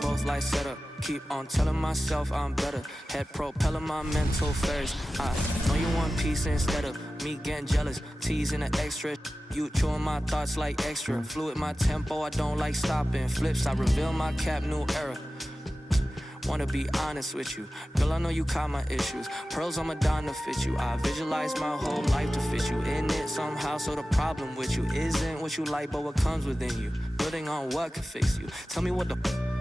both like setup. Keep on telling myself I'm better. Head propelling my mental affairs. I know you want peace instead of me getting jealous. Teasing the extra. You chewing my thoughts like extra. Fluid my tempo, I don't like stopping. Flips, I reveal my cap, new era. Wanna be honest with you, girl, I know you caught my issues. Pearls on Madonna fit you. I visualize my whole life to fit you in it somehow. So the problem with you isn't what you like, but what comes within you. Building on what can fix you. Tell me what the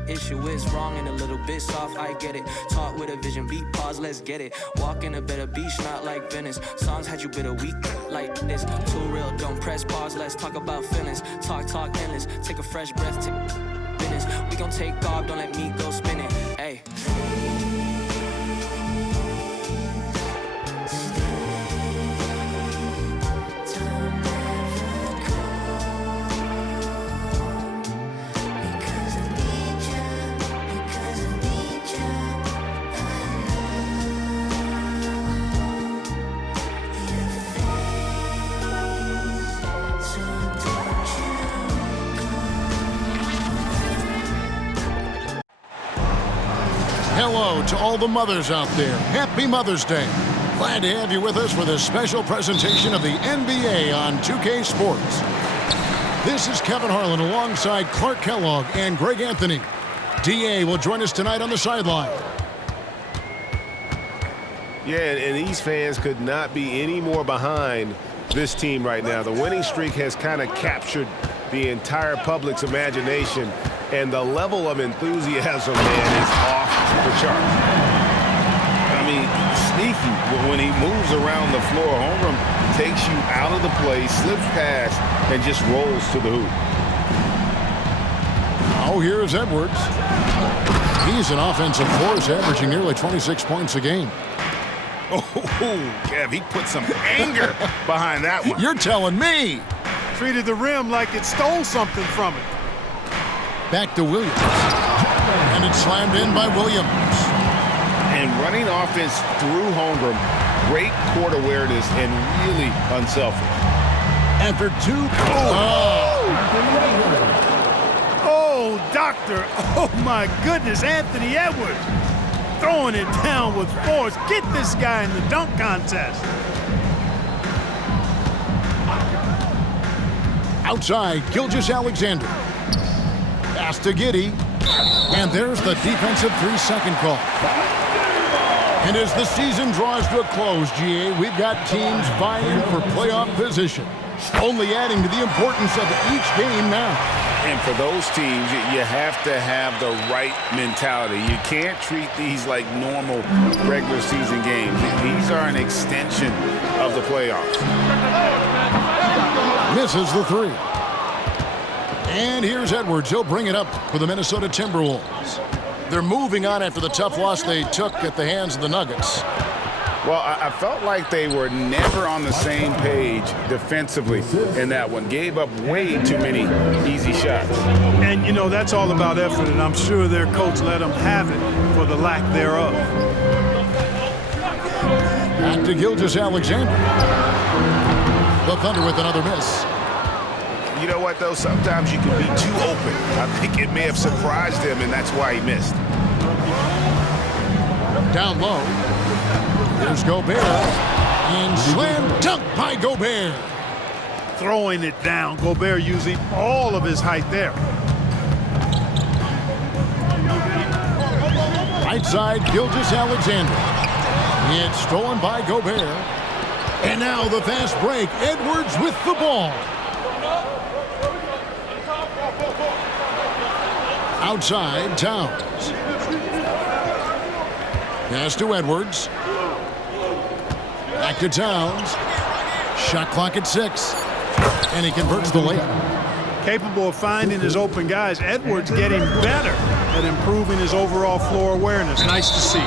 issue is. Wrong and a little bit soft, I get it. Talk with a vision, beat pause, let's get it. Walk in a better beach, not like Venice. Songs had you bitter weak like this. Too real, don't press pause, let's talk about feelings. Talk endless, take a fresh breath, take business. We gon' take off, don't let me go spinning. Hey. Hello to all the mothers out there. Happy Mother's Day. Glad to have you with us for this special presentation of the NBA on 2K Sports. This is Kevin Harlan alongside Clark Kellogg and Greg Anthony. DA will join us tonight on the sideline. Yeah, and these fans could not be any more behind this team right now. The winning streak has kind of captured the entire public's imagination, and the level of enthusiasm, man, is off the chart. I mean, sneaky. When he moves around the floor, Holmgren takes you out of the play, slips past, and just rolls to the hoop. Oh, here's Edwards. He's an offensive force, averaging nearly 26 points a game. Oh, Kev, he put some anger behind that one. You're telling me. Treated the rim like it stole something from it. Back to Williams. And it's slammed in by Williams. And running offense through Holmgren, great court awareness and really unselfish. After two. Oh, doctor. Oh, my goodness. Anthony Edwards throwing it down with force. Get this guy in the dunk contest. Outside, Gilgeous-Alexander. Pass to Giddey. And there's the defensive 3-second call. And as the season draws to a close, GA, we've got teams vying for playoff position. Only adding to the importance of each game now. And for those teams, you have to have the right mentality. You can't treat these like normal regular season games. These are an extension of the playoffs. Misses the three. And here's Edwards. He'll bring it up for the Minnesota Timberwolves. They're moving on after the tough loss they took at the hands of the Nuggets. Well, I felt like they were never on the same page defensively in that one. Gave up way too many easy shots. And, you know, that's all about effort, and I'm sure their coach let them have it for the lack thereof. Back to Gilgeous-Alexander. The Thunder with another miss. You know what, though? Sometimes you can be too open. I think it may have surprised him, and that's why he missed. Down low. Here's Gobert. And slam dunk by Gobert. Throwing it down. Gobert using all of his height there. Right side, Gilgeous-Alexander. It's stolen by Gobert. And now the fast break. Edwards with the ball. Outside, Towns. Pass to Edwards. Back to Towns. Shot clock at 6. And he converts the layup. Capable of finding his open guys. Edwards getting better at improving his overall floor awareness. Nice to see.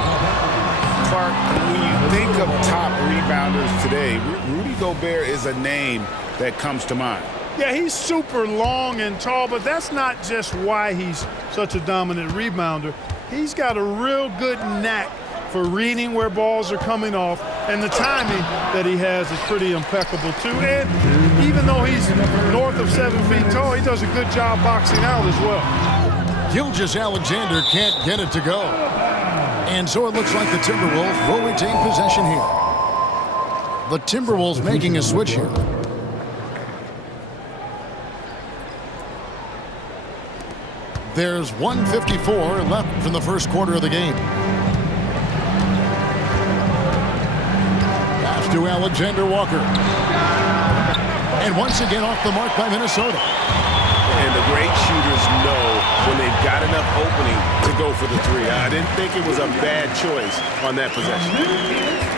Clark, when you think of top rebounders today, Rudy Gobert is a name that comes to mind. Yeah, he's super long and tall, but that's not just why he's such a dominant rebounder. He's got a real good knack for reading where balls are coming off, and the timing that he has is pretty impeccable too. And even though he's north of 7 feet tall, he does a good job boxing out as well. Gilgeous-Alexander can't get it to go. And so it looks like the Timberwolves will retain possession here. The Timberwolves making a switch here. There's 1:54 left from the first quarter of the game. Pass to Alexander Walker. And once again off the mark by Minnesota. And the great shooters know when they've got enough opening to go for the three. I didn't think it was a bad choice on that possession.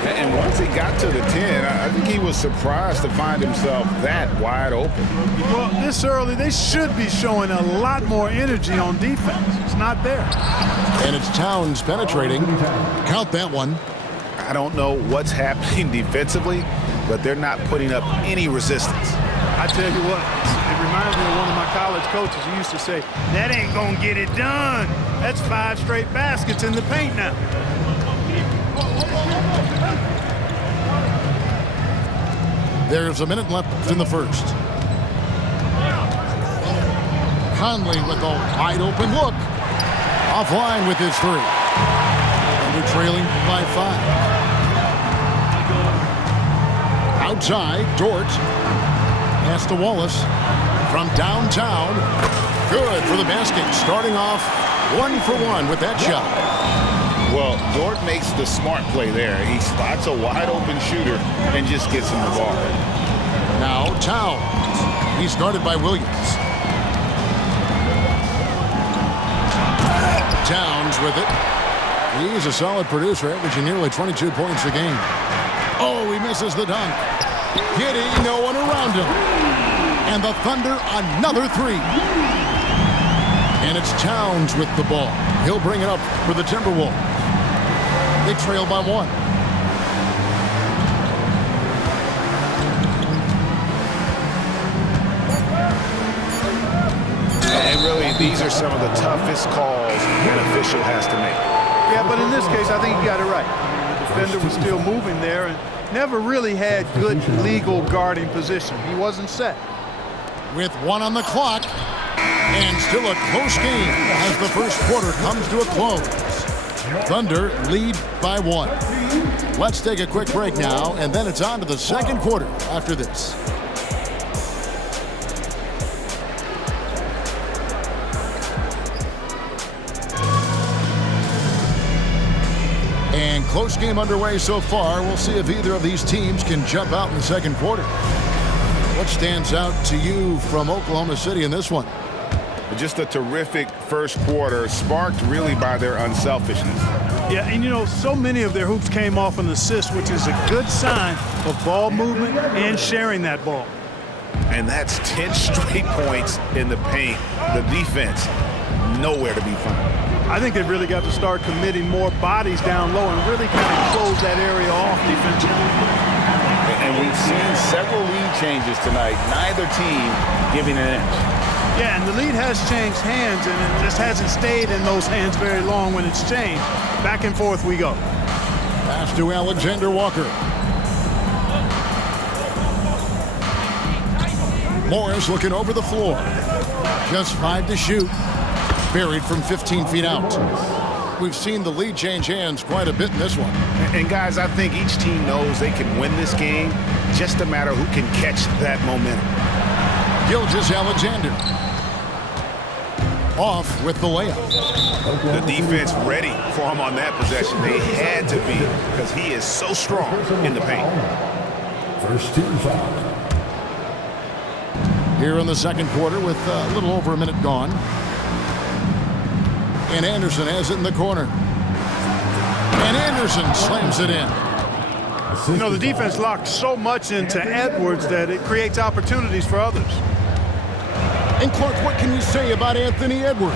And once he got to the 10, I think he was surprised to find himself that wide open. Well, this early, they should be showing a lot more energy on defense. It's not there. And it's Towns penetrating. Count that one. I don't know what's happening defensively, but they're not putting up any resistance. I tell you what, it reminds me of one of my college coaches who used to say, that ain't gonna get it done. That's 5 straight baskets in the paint now. There's a minute left in the first. Conley with a wide open look. Offline with his three. And they're trailing by 5. Outside, Dort. Pass to Wallace from downtown. Good for the basket. Starting off 1 for 1 with that shot. Well, Dort makes the smart play there. He spots a wide open shooter and just gets him the ball. Now Towns. He's guarded by Williams. Towns with it. He's a solid producer, averaging nearly 22 points a game. Oh, he misses the dunk. Giddey, no one around him. And the Thunder, another three. And it's Towns with the ball. He'll bring it up for the Timberwolves. They trail by 1. And really, these are some of the toughest calls an official has to make. Yeah, but in this case, I think he got it right. The defender was still moving there and never really had good legal guarding position. He wasn't set. With 1 on the clock, and still a close game as the first quarter comes to a close. Thunder lead by 1. Let's take a quick break now, and then it's on to the second quarter after this. And close game underway so far. We'll see if either of these teams can jump out in the second quarter. What stands out to you from Oklahoma City in this one? Just a terrific first quarter, sparked really by their unselfishness. Yeah, and you know, so many of their hoops came off an assist, which is a good sign of ball movement and sharing that ball. And that's 10 straight points in the paint. The defense, nowhere to be found. I think they've really got to start committing more bodies down low and really kind of close that area off defensively. And we've seen several lead changes tonight, neither team giving an inch. Yeah, and the lead has changed hands, and it just hasn't stayed in those hands very long when it's changed. Back and forth we go. Pass to Alexander Walker. Morris looking over the floor. Just 5 to shoot. Buried from 15 feet out. We've seen the lead change hands quite a bit in this one. And guys, I think each team knows they can win this game, just a matter who can catch that momentum. Gilgeous-Alexander. Off with the layup. The defense ready for him on that possession. They had to be, because he is so strong in the paint. First team foul. Here in the second quarter with a little over a minute gone. And Anderson has it in the corner. And Anderson slams it in. You know, the defense locked so much into Edwards that it creates opportunities for others. And Clark, what can you say about Anthony Edwards?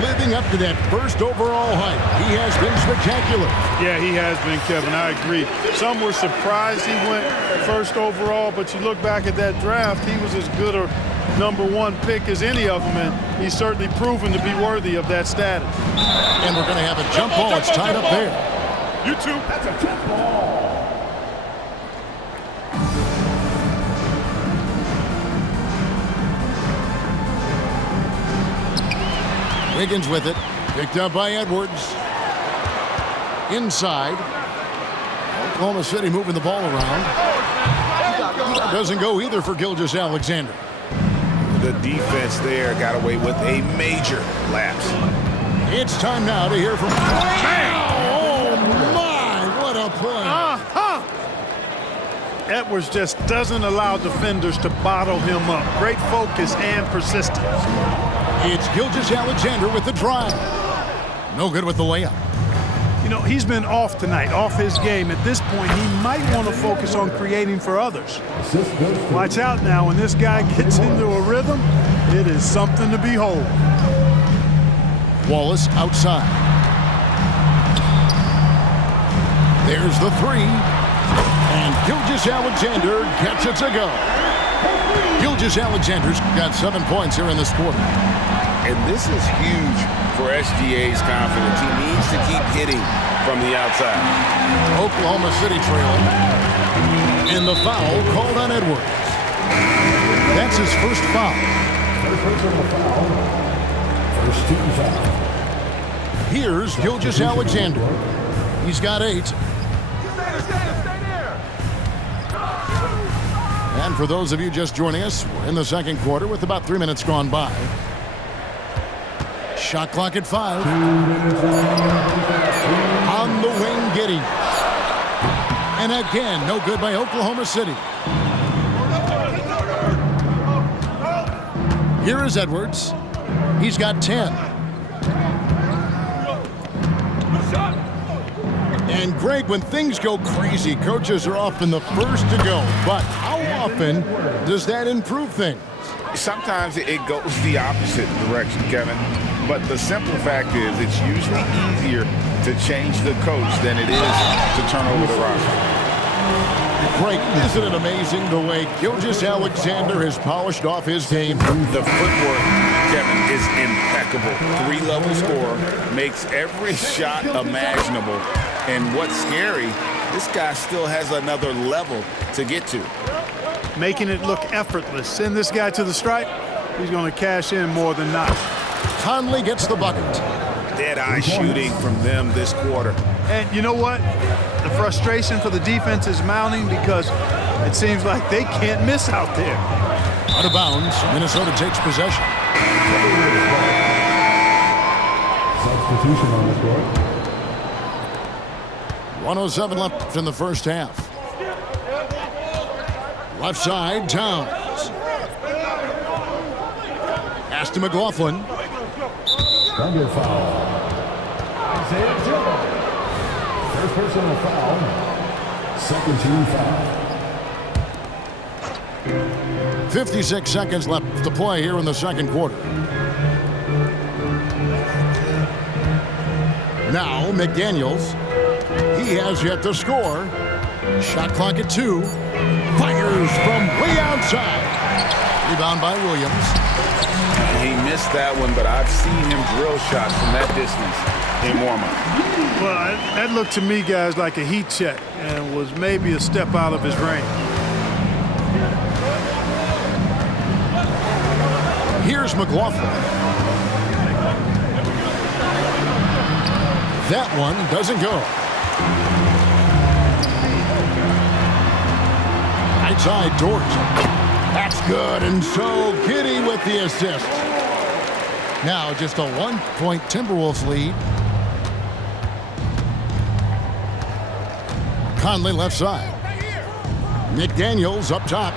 Living up to that first overall hype, he has been spectacular. Yeah, he has been, Kevin. I agree. Some were surprised he went first overall, but you look back at that draft, he was as good a #1 pick as any of them, and he's certainly proven to be worthy of that status. And we're going to have a jump ball. It's tied up there. You two. That's a jump ball. Wiggins with it. Picked up by Edwards. Inside. Oklahoma City moving the ball around. That doesn't go either for Gilgeous-Alexander. The defense there got away with a major lapse. It's time now to hear from... Oh, my! What a play. Edwards just doesn't allow defenders to bottle him up. Great focus and persistence. It's Gilgeous-Alexander with the drive. No good with the layup. You know, he's been off tonight, off his game. At this point, he might want to focus on creating for others. Watch out now. When this guy gets into a rhythm, it is something to behold. Wallace outside. There's the three. And Gilgeous-Alexander gets it to go. Gilgeous-Alexander's got 7 points here in this quarter. And this is huge for SGA's confidence. He needs to keep hitting from the outside. Oklahoma City trailing. And the foul called on Edwards. That's his first foul. First team foul. Here's Gilgeous-Alexander. He's got 8. And for those of you just joining us, we're in the second quarter with about 3 minutes gone by. Shot clock at 5. On the wing, Giddey. And again, no good by Oklahoma City. Here is Edwards. He's got 10. And Greg, when things go crazy, coaches are often the first to go. But how often does that improve things? Sometimes it goes the opposite direction, Kevin. But the simple fact is it's usually easier to change the coach than it is to turn over the roster. Greg, isn't it amazing the way Gilgeous-Alexander has polished off his game? The footwork, Kevin, is impeccable. 3-level scorer, makes every shot imaginable. And what's scary, this guy still has another level to get to. Making it look effortless. Send this guy to the stripe, he's going to cash in more than not. Conley gets the bucket. Dead-eye shooting from them this quarter. And you know what? The frustration for the defense is mounting because it seems like they can't miss out there. Out of bounds, Minnesota takes possession. Substitution on the court. 1:07 left in the first half. Left side, Towns. Pass to McLaughlin. Under foul. Isaiah Joe. First personal foul. Second team foul. 56 seconds left to play here in the second quarter. Now McDaniels. He has yet to score. Shot clock at 2. Fires from way outside. Rebound by Williams. He missed that one, but I've seen him drill shots from that distance in warm-up. Well, that looked to me, guys, like a heat check and was maybe a step out of his range. Here's McLaughlin. That one doesn't go. Right side, Dort. That's good, and so Giddey with the assist. Now just a 1-point Timberwolves lead. Conley left side. McDaniels up top.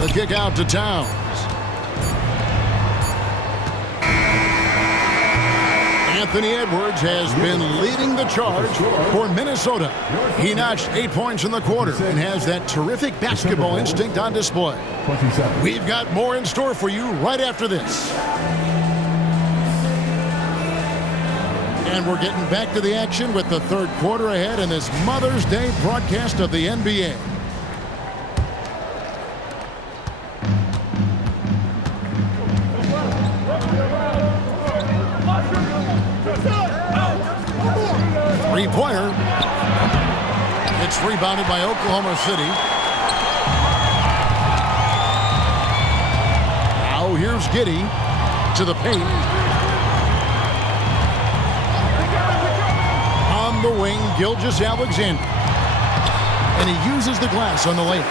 The kick out to Towns. Anthony Edwards has been leading the charge for Minnesota. He notched 8 points in the quarter and has that terrific basketball instinct on display. 27. We've got more in store for you right after this. And we're getting back to the action with the third quarter ahead in this Mother's Day broadcast of the NBA. Three-pointer. It's rebounded by Oklahoma City. Now here's Giddey. to the paint. On the wing, Gilgeous-Alexander. And he uses the glass on the layup.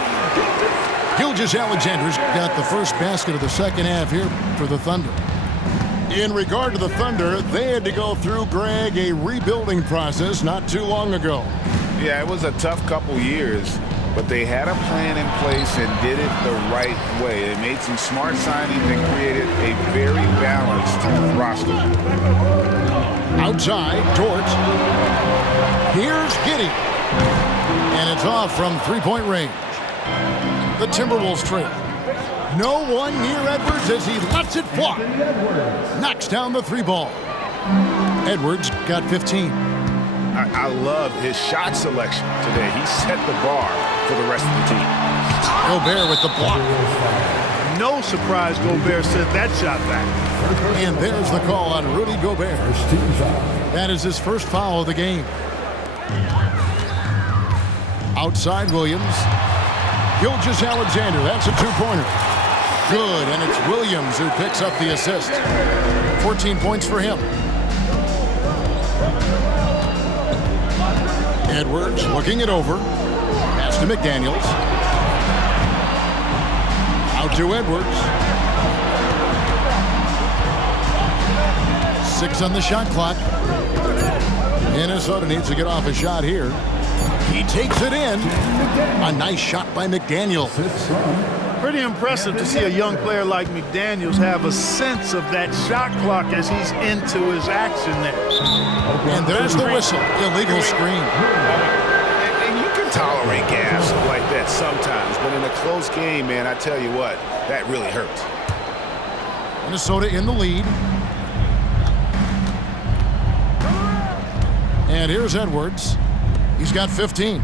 Gilgeous-Alexander's got the first basket of the second half here for the Thunder. In regard to the Thunder, they had to go through, Greg, a rebuilding process not too long ago. Yeah, it was a tough couple years, but they had a plan in place and did it the right way. They made some smart signings and created a very balanced roster. Outside, Dort. Here's Giddey. And it's off from three-point range. The Timberwolves trail. No one near Edwards as he lets it fly. Knocks down the three ball. Edwards got 15. I love his shot selection today. He set the bar for the rest of the team. Gobert with the block. No surprise Gobert sent that shot back. And there's the call on Rudy Gobert. That is his first foul of the game. Outside Williams. Gilgeous-Alexander, that's a two-pointer. Good, and it's Williams who picks up the assist. 14 points for him. Edwards looking it over. Pass to McDaniels. Out to Edwards. 6 on the shot clock. Minnesota needs to get off a shot here. He takes it in. A nice shot by McDaniels. Pretty impressive to see a young player like McDaniels have a sense of that shot clock as he's into his action there. And there's the whistle. Illegal screen. And you can tolerate gas like that sometimes, but in a close game, man, I tell you what, that really hurts. Minnesota in the lead. And here's Edwards. He's got 15.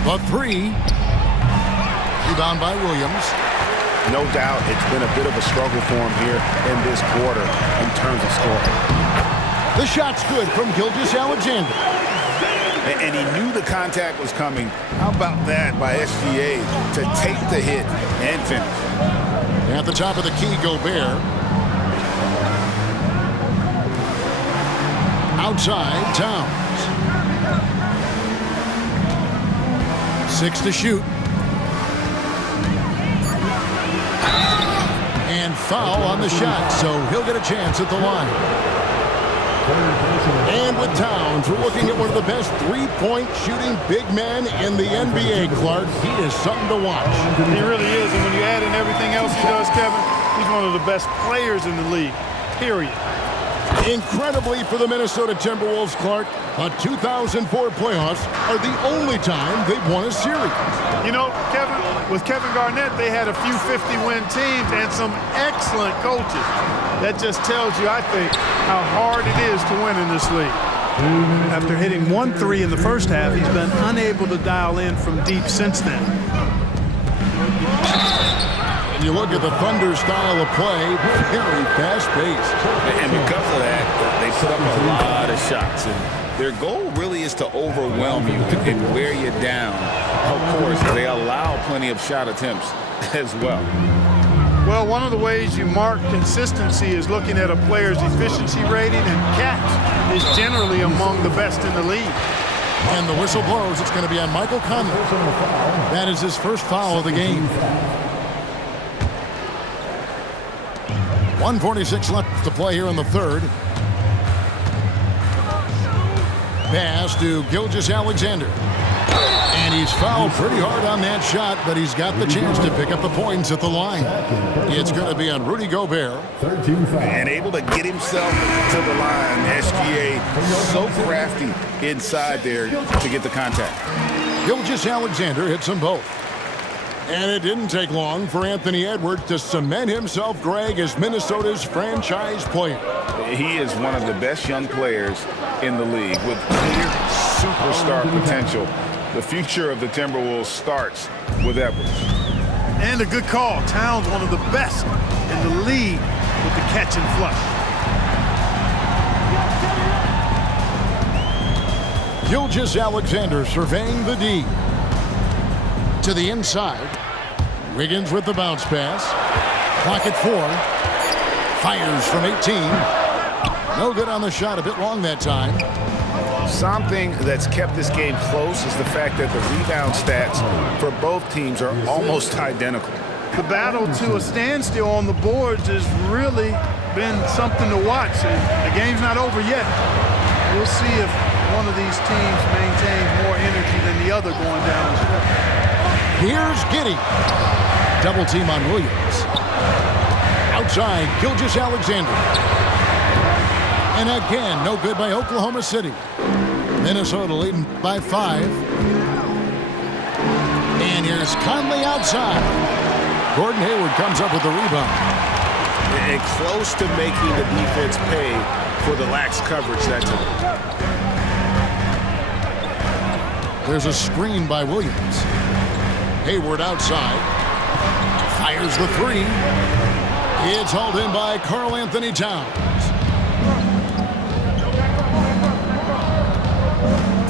The three. Rebound by Williams. No doubt it's been a bit of a struggle for him here in this quarter in terms of scoring. The shot's good from Gilgeous-Alexander. And he knew the contact was coming. How about that by SGA to take the hit and finish? At the top of the key, Gobert. Outside, Towns. 6 to shoot. And foul on the shot, so he'll get a chance at the line. And with Towns, we're looking at one of the best three-point shooting big men in the NBA, Clark. He is something to watch. He really is, and when you add in everything else he does, Kevin, he's one of the best players in the league, period. Incredibly for the Minnesota Timberwolves, Clark, the 2004 playoffs are the only time they've won a series. You know, Kevin, with Kevin Garnett, they had a few 50-win teams and some excellent coaches. That just tells you, I think, how hard it is to win in this league. After hitting 1 3 in the first half, he's been unable to dial in from deep since then. And you look at the Thunder style of play, very fast-paced. And because of that, they put up a lot of shots. And their goal really is to overwhelm you and wear you down. Of course, they allow plenty of shot attempts as well. Well, one of the ways you mark consistency is looking at a player's efficiency rating, and catch is generally among the best in the league. And the whistle blows. It's going to be on Michael Conley. That is his first foul of the game. 1:46 left to play here in the third. Pass to Gilgeous-Alexander. And he's fouled pretty hard on that shot, but he's got the chance to pick up the points at the line. It's going to be on Rudy Gobert. And able to get himself to the line. SGA so crafty inside there to get the contact. Gilgeous-Alexander hits them both. And it didn't take long for Anthony Edwards to cement himself, Greg, as Minnesota's franchise player. He is one of the best young players in the league with clear superstar potential. The future of the Timberwolves starts with Edwards. And a good call. Towns, one of the best in the league with the catch and flush. Gilgeous-Alexander surveying the D. To the inside. Wiggins with the bounce pass. Clock at 4. Fires from 18. No good on the shot. A bit long that time. Something that's kept this game close is the fact that the rebound stats for both teams are almost identical. The battle to a standstill on the boards has really been something to watch. And the game's not over yet. We'll see if one of these teams maintains more energy than the other going down the stretch. Here's Giddey. Double team on Williams. Outside, Gilgeous-Alexander. And again, no good by Oklahoma City. Minnesota leading by 5. And here's Conley outside. Gordon Hayward comes up with the rebound. And close to making the defense pay for the lax coverage that time. There's a screen by Williams. Hayward outside. Fires the 3. It's hauled in by Karl Anthony Towns.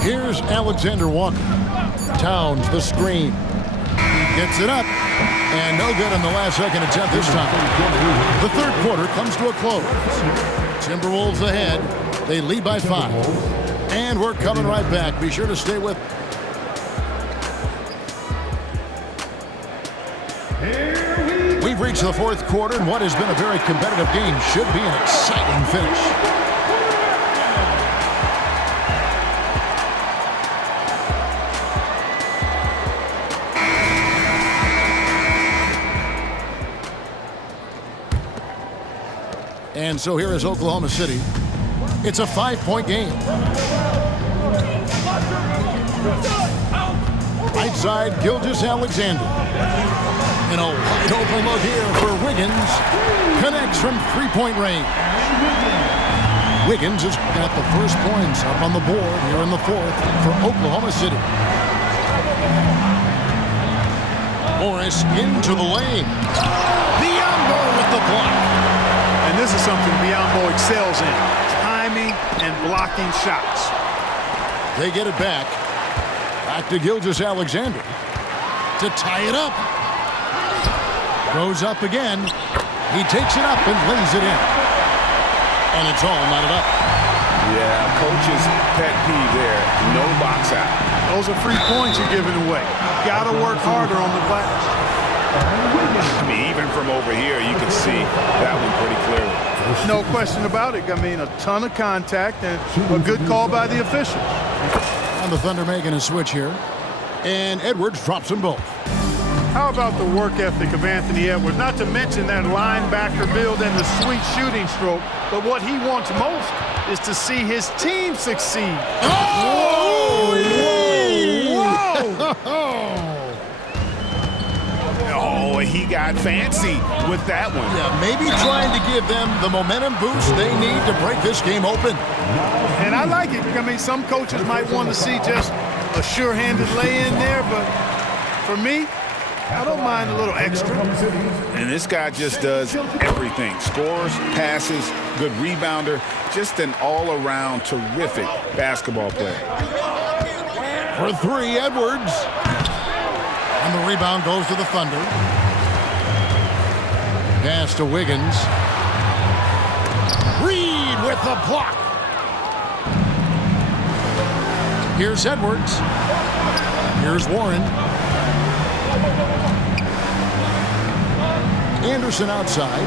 Here's Alexander Walker. Towns the screen. He gets it up. And no good on the last second attempt this time. The third quarter comes to a close. Timberwolves ahead. They lead by 5. And we're coming right back. Be sure to stay with. We've reached the fourth quarter, and what has been a very competitive game should be an exciting finish. And so here is Oklahoma City. It's a 5-point game. Right side, Gilgeous-Alexander. And a wide open look here for Wiggins. Connects from 3-point range. Wiggins has got the first points up on the board here in the fourth for Oklahoma City. Morris into the lane. Biyombo with the block. And this is something Biyombo excels in. Timing and blocking shots. They get it back. Back to Gilgeous-Alexander to tie it up. Goes up again. He takes it up and lays it in. And it's all knotted up. Yeah, coach's pet peeve there. No box out. Those are free points you're giving away. Got to work harder on the glass. I mean, even from over here, you can see that one pretty clearly. No question about it. I mean, a ton of contact and a good call by the officials. And the Thunder making a switch here. And Edwards drops them both. How about the work ethic of Anthony Edwards? Not to mention that linebacker build and the sweet shooting stroke. But what he wants most is to see his team succeed. Oh! Whoa! Whoa! Oh, he got fancy with that one. Yeah, maybe trying to give them the momentum boost they need to break this game open. And I like it. I mean, some coaches might want to see just a sure-handed lay-in there, but for me, I don't mind a little extra. And this guy just does everything. Scores, passes, good rebounder, just an all-around terrific basketball player. For 3, Edwards. And the rebound goes to the Thunder. Pass to Wiggins. Reed with the block. Here's Edwards. Here's Warren. Anderson outside.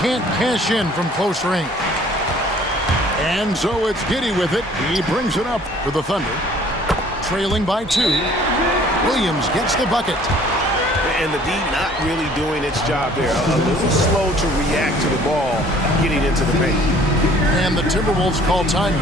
Can't cash in from close range. And so it's Giddey with it. He brings it up for the Thunder. Trailing by 2. Williams gets the bucket. And the D not really doing its job there. A little slow to react to the ball getting into the paint. And the Timberwolves call time.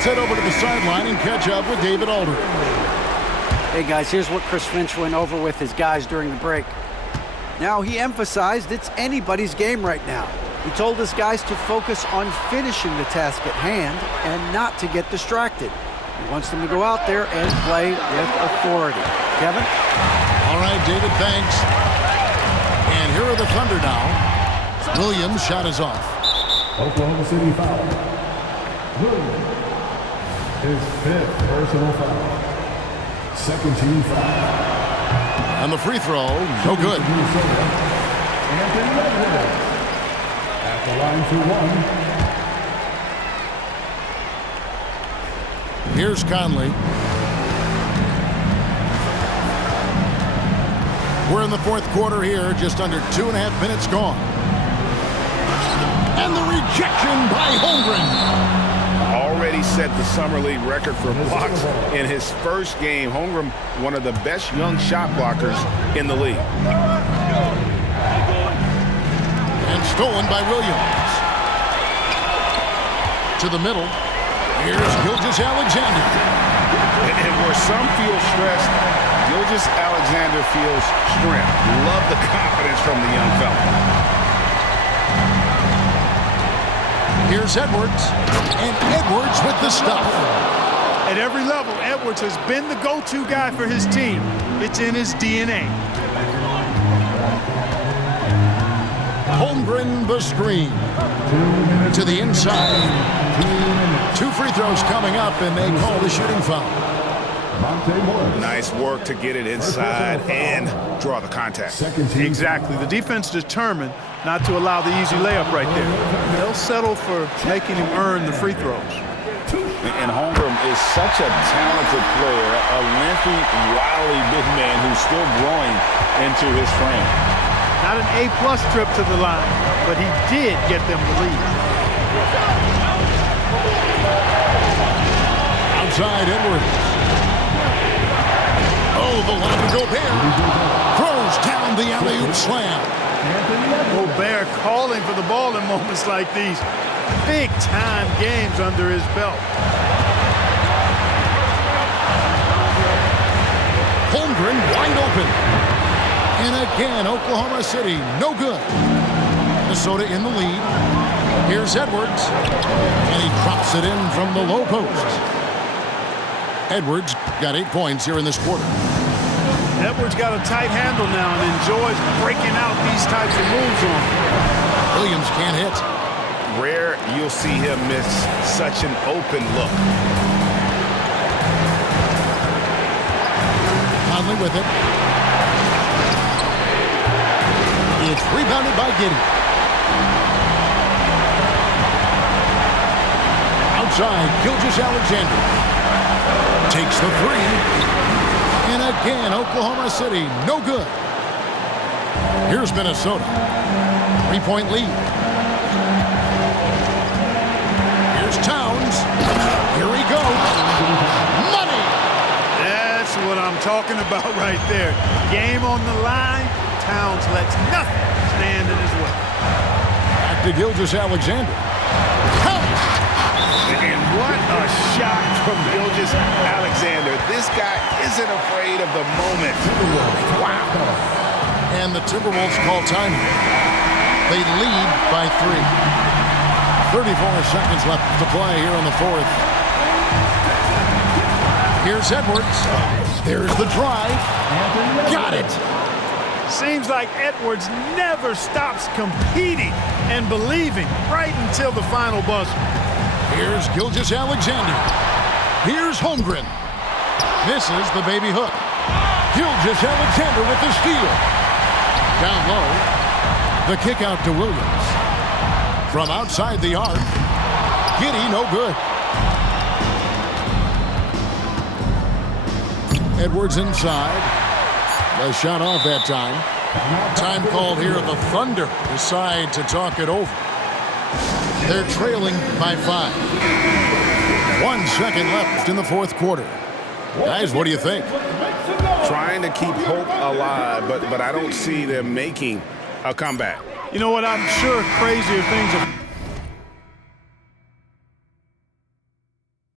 Let's head over to the sideline and catch up with David Aldridge. Hey guys, here's what Chris Finch went over with his guys during the break. Now, he emphasized it's anybody's game right now. He told his guys to focus on finishing the task at hand and not to get distracted. He wants them to go out there and play with authority. Kevin? All right, David, thanks. And here are the Thunder now. Williams' shot is off. Oklahoma City foul. Williams. His 5th personal foul. Second team foul. And the free throw, no good. Anthony Edwards at the line for one. Here's Conley. We're in the fourth quarter here, just under 2.5 minutes gone. And the rejection by Holmgren. Already set the Summer League record for blocks in his first game. Holmgren, one of the best young shot blockers in the league. And stolen by Williams. To the middle. Here's Gilgeous-Alexander. And where some feel stressed, Gilgeous-Alexander feels strength. Love the confidence from the young fella. Here's Edwards, and Edwards with the stuff. At every level, Edwards has been the go-to guy for his team. It's in his DNA. Holmgren the screen. To the inside. 2 free throws coming up, and they call the shooting foul. Nice work to get it inside and draw the contact. Exactly. The defense determined not to allow the easy layup right there. They'll settle for making him earn the free throws. And Holmgren is such a talented player, a lengthy, wily big man who's still growing into his frame. Not an A-plus trip to the line, but he did get them the lead. Outside Edwards. Oh, the line to Gobert. Throws down the alley-oop slam. Gobert calling for the ball in moments like these. Big-time games under his belt. Holmgren wide open. And again, Oklahoma City, no good. Minnesota in the lead. Here's Edwards. And he drops it in from the low post. Edwards got 8 points here in this quarter. Edwards got a tight handle now and enjoys breaking out these types of moves on him. Williams can't hit. Rare you'll see him miss such an open look. Conley with it. It's rebounded by Giddey. Outside, Gilgeous-Alexander. Takes the three. And again, Oklahoma City, no good. Here's Minnesota. 3-point lead. Here's Towns. Here he goes. Money! That's what I'm talking about right there. Game on the line. Towns lets nothing stand in his way. Back to Gilgeous-Alexander. And what a shot from Gilgeous-Alexander. This guy isn't afraid of the moment. Wow. And the Timberwolves call time. They lead by 3. 34 seconds left to play here in the fourth. Here's Edwards. There's the drive. Got it. Seems like Edwards never stops competing and believing right until the final buzzer. Here's Gilgeous-Alexander. Here's Holmgren. Misses the baby hook. Gilgeous-Alexander with the steal. Down low. The kick out to Williams. From outside the arc. Giddey, no good. Edwards inside. The shot off that time. Time called here. The Thunder decide to talk it over. They're trailing by 5. 1 second left in the fourth quarter. Guys, what do you think? Trying to keep hope alive, but I don't see them making a comeback. You know what? I'm sure crazier things have